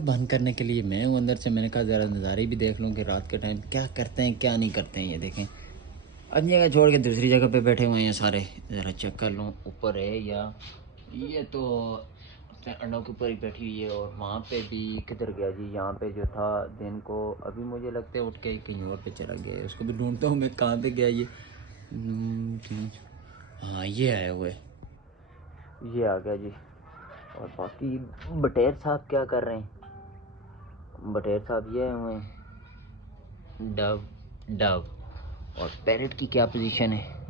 बंद करने के लिए मैं हूँ अंदर से। मैंने कहा ज़रा नज़ारे भी देख लूँ कि रात के टाइम क्या करते हैं क्या नहीं करते हैं। ये देखें, अपनी जगह छोड़ के दूसरी जगह पे बैठे हुए हैं सारे। ज़रा चेक कर लूँ ऊपर है या ये तो अपने अंडों के ऊपर ही बैठी हुई है। और वहाँ पे भी किधर गया जी? यहाँ पे जो था दिन को, अभी मुझे लगता है उठ के कहीं और पे चला गया है। उसको भी ढूंढता हूँ मैं, कहाँ पे गया ये। हाँ ये आया हुआ है, ये आ गया जी। और बाकी बटेर साहब क्या कर रहे हैं? बटेर साहब ये आए हुए हैं। डव डव और पैरेट की क्या पोजीशन है?